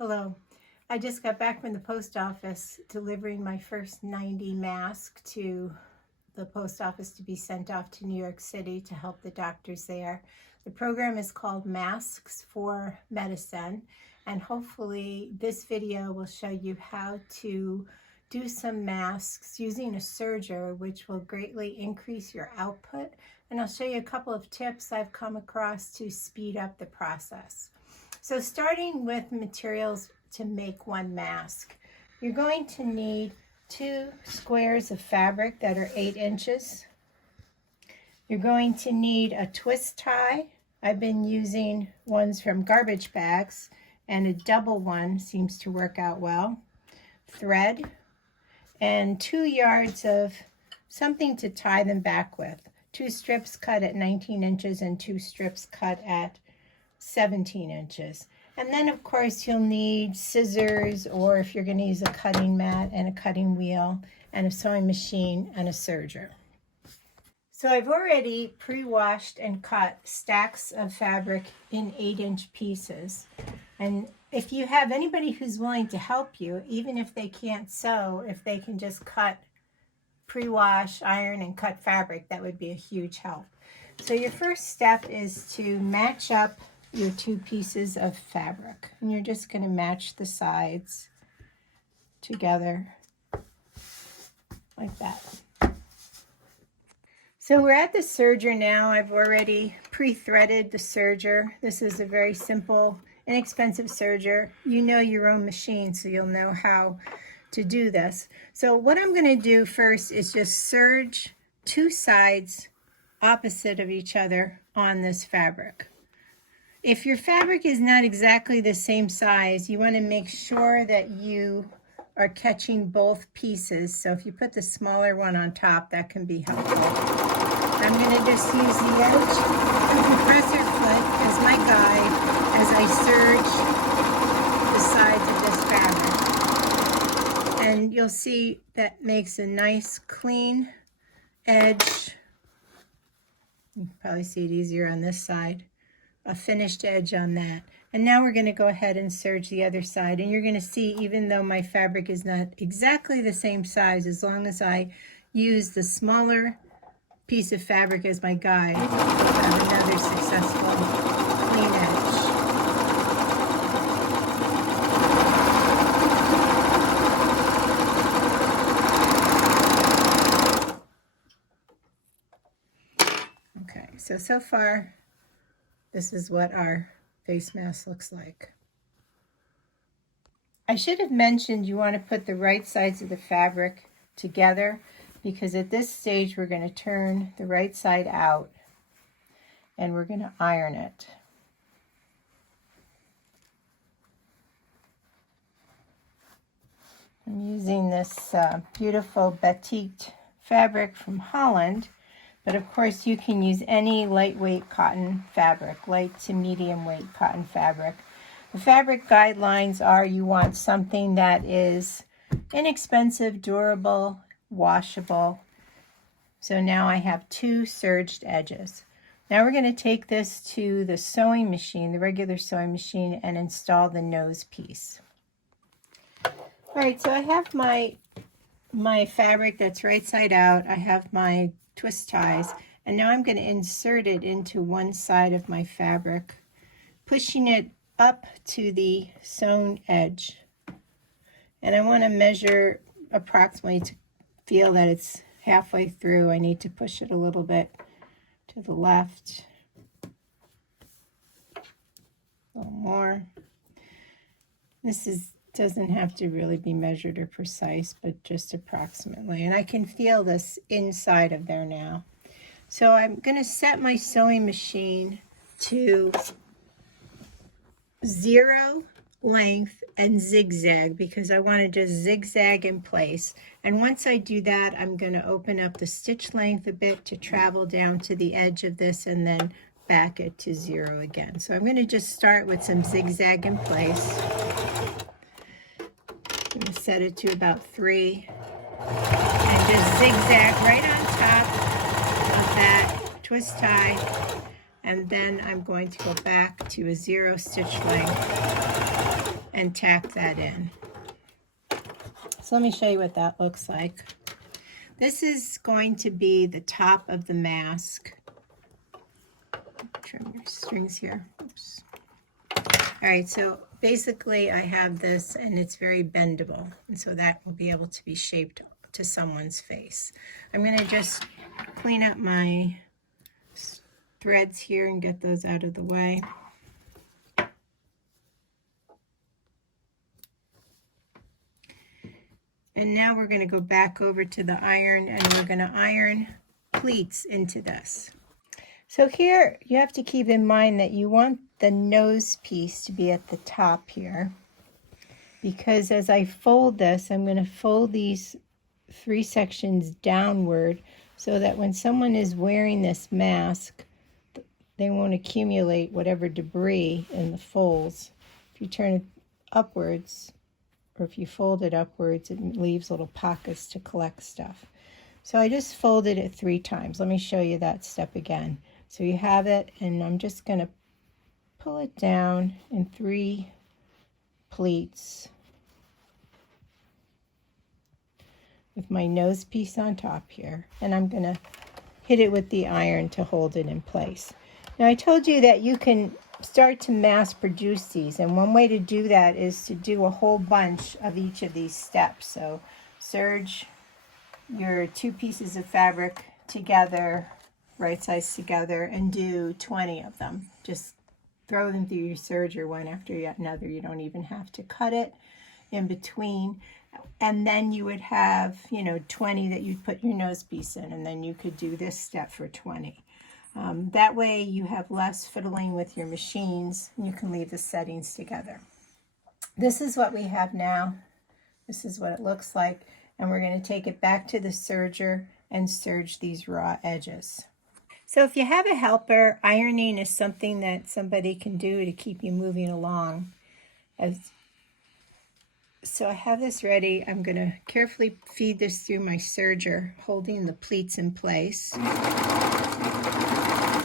Hello. I just got back from the post office delivering my first 90 masks to the post office to be sent off to New York City to help the doctors there. The program is called Masks4Medicine, and hopefully this video will show you how to do some masks using a serger, which will greatly increase your output. And I'll show you a couple of tips I've come across to speed up the process. So starting with materials to make one mask, you're going to need 2 squares of fabric that are 8 inches. You're going to need a twist tie. I've been using ones from garbage bags, and a double one seems to work out well. Thread, and 2 yards of something to tie them back with. 2 strips cut at 19 inches and 2 strips cut at 17 inches. And then of course you'll need scissors, or if you're going to use a cutting mat and a cutting wheel and a sewing machine and a serger. So I've already pre-washed and cut stacks of fabric in 8-inch pieces. And if you have anybody who's willing to help you, even if they can't sew, if they can just cut, pre-wash, iron, and cut fabric, that would be a huge help. So your first step is to match up your 2 pieces of fabric, and you're just going to match the sides together like that. So we're at the serger now. I've already pre-threaded the serger. This is a very simple, inexpensive serger. You know your own machine, so you'll know how to do this. So what I'm going to do first is just serge 2 sides opposite of each other on this fabric. If your fabric is not exactly the same size, you want to make sure that you are catching both pieces. So if you put the smaller one on top, that can be helpful. I'm going to just use the edge of the compressor foot as my guide as I serge the sides of this fabric. And you'll see that makes a nice clean edge. You can probably see it easier on this side. A finished edge on that. And now we're going to go ahead and serge the other side, and you're going to see, even though my fabric is not exactly the same size, as long as I use the smaller piece of fabric as my guide, I'll have another successful clean edge. Okay, so far this is what our face mask looks like. I should have mentioned you want to put the right sides of the fabric together, because at this stage we're going to turn the right side out and we're going to iron it. I'm using this beautiful batiked fabric from Holland. But of course you can use any lightweight cotton fabric, light to medium weight cotton fabric. The fabric guidelines are you want something that is inexpensive, durable, washable. So now I have 2 serged edges. Now we're going to take this to the sewing machine, the regular sewing machine, and install the nose piece. All right, so I have my fabric that's right side out. I have my twist ties, and now I'm going to insert it into one side of my fabric, pushing it up to the sewn edge. And I want to measure approximately to feel that it's halfway through. I need to push it a little bit to the left, a little more. This doesn't have to really be measured or precise, but just approximately. And I can feel this inside of there now. So I'm going to set my sewing machine to 0 length and zigzag, because I want to just zigzag in place. And once I do that, I'm going to open up the stitch length a bit to travel down to the edge of this and then back it to 0 again. So I'm going to just start with some zigzag in place. I'm going to set it to about 3 and just zigzag right on top of that twist tie and then I'm going to go back to a 0 stitch length and tack that in. So let me show you what that looks like. This is going to be the top of the mask. Trim your strings here. Oops. All right, so basically I have this and it's very bendable, and so that will be able to be shaped to someone's face. I'm going to just clean up my threads here and get those out of the way. And now we're going to go back over to the iron, and we're going to iron pleats into this. So here you have to keep in mind that you want the nose piece to be at the top here, because as I fold this, I'm going to fold these 3 sections downward so that when someone is wearing this mask, they won't accumulate whatever debris in the folds. If you turn it upwards, or if you fold it upwards, it leaves little pockets to collect stuff. So I just folded it 3 times. Let me show you that step again. So you have it, and I'm just going to pull it down in 3 pleats with my nose piece on top here, and I'm going to hit it with the iron to hold it in place. Now I told you that you can start to mass produce these, and one way to do that is to do a whole bunch of each of these steps. So serge your 2 pieces of fabric together, right sides together, and do 20 of them. Just throw them through your serger one after another. You don't even have to cut it in between. And then you would have, 20 that you'd put your nose piece in, and then you could do this step for 20. That way you have less fiddling with your machines, and you can leave the settings together. This is what we have now. This is what it looks like, and we're going to take it back to the serger and serge these raw edges. So if you have a helper, ironing is something that somebody can do to keep you moving along. So I have this ready. I'm going to carefully feed this through my serger, holding the pleats in place,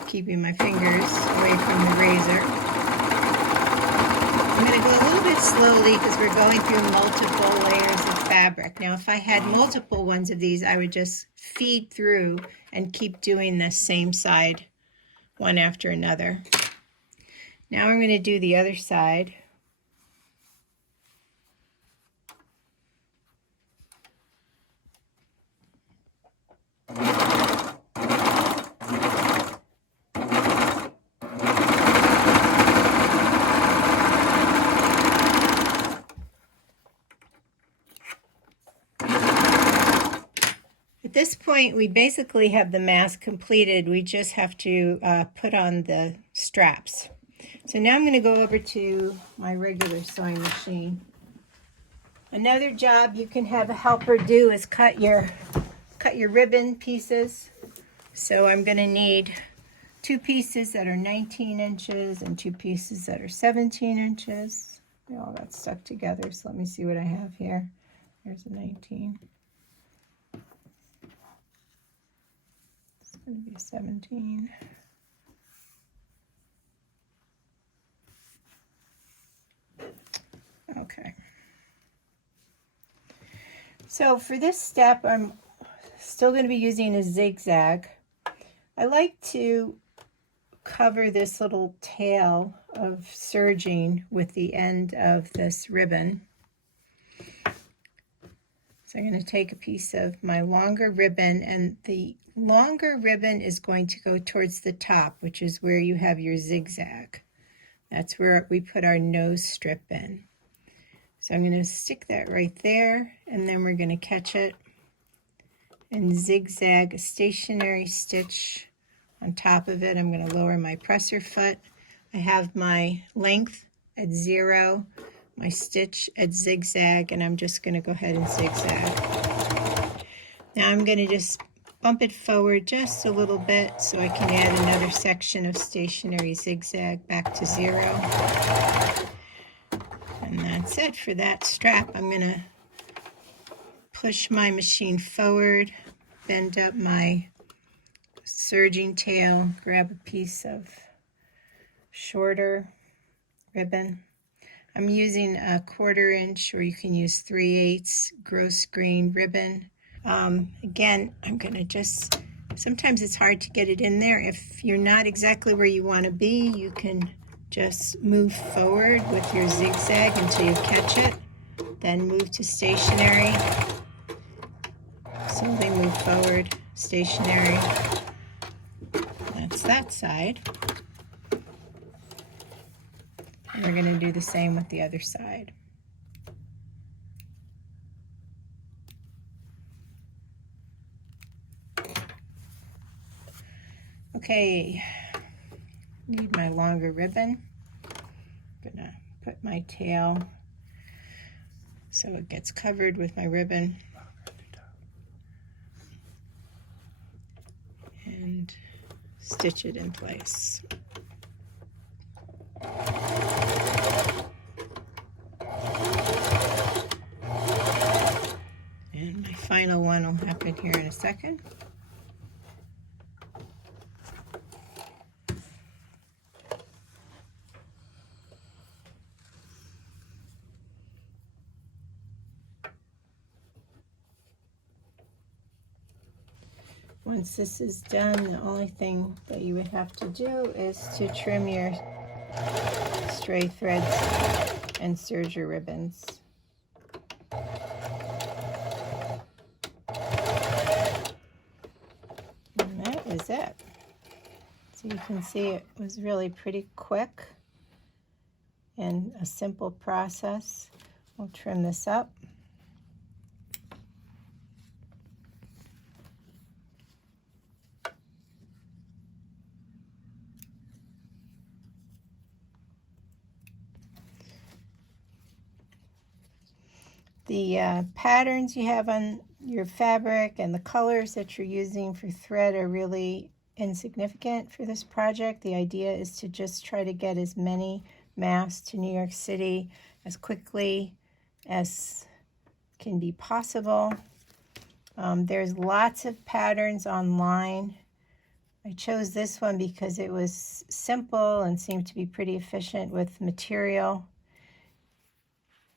keeping my fingers away from the razor. I'm going to go a little bit slowly because we're going through multiple layers of fabric. Now, if I had multiple ones of these, I would just feed through and keep doing the same side one after another. Now I'm going to do the other side. At this point, we basically have the mask completed. We just have to put on the straps. So now I'm going to go over to my regular sewing machine. Another job you can have a helper do is cut your ribbon pieces. So I'm going to need 2 pieces that are 19 inches and 2 pieces that are 17 inches. They all got stuck together, so let me see what I have here. There's a 19. It's going to be 17. Okay. So for this step, I'm still going to be using a zigzag. I like to cover this little tail of serging with the end of this ribbon. So I'm going to take a piece of my longer ribbon, and the longer ribbon is going to go towards the top, which is where you have your zigzag. That's where we put our nose strip in. So I'm going to stick that right there, and then we're going to catch it and zigzag a stationary stitch on top of it. I'm going to lower my presser foot. I have my length at 0, my stitch at zigzag, and I'm just going to go ahead and zigzag. Now I'm going to just bump it forward just a little bit so I can add another section of stationary zigzag back to 0. And that's it for that strap. I'm going to push my machine forward, bend up my serging tail, grab a piece of shorter ribbon. I'm using a 1/4 inch, or you can use 3/8 gross grain ribbon. Again, I'm going to just, sometimes it's hard to get it in there. If you're not exactly where you want to be, you can just move forward with your zigzag until you catch it. Then move to stationary. Slowly move forward, stationary. That's that side. And we're going to do the same with the other side. Okay, need my longer ribbon. I'm gonna put my tail so it gets covered with my ribbon. And stitch it in place. And my final one will happen here in a second. Once this is done, the only thing that you would have to do is to trim your stray threads and serger ribbons. And that is it. So you can see it was really pretty quick and a simple process. We'll trim this up. The patterns you have on your fabric and the colors that you're using for thread are really insignificant for this project. The idea is to just try to get as many masks to New York City as quickly as can be possible. There's lots of patterns online. I chose this one because it was simple and seemed to be pretty efficient with material.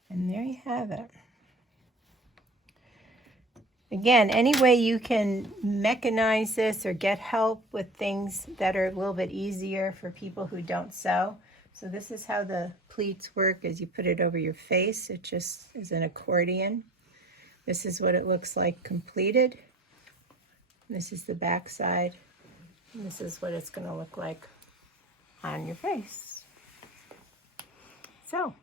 And there you have it. Again, any way you can mechanize this or get help with things that are a little bit easier for people who don't sew. So this is how the pleats work as you put it over your face. It just is an accordion. This is what it looks like completed. This is the back side. And this is what it's going to look like on your face. So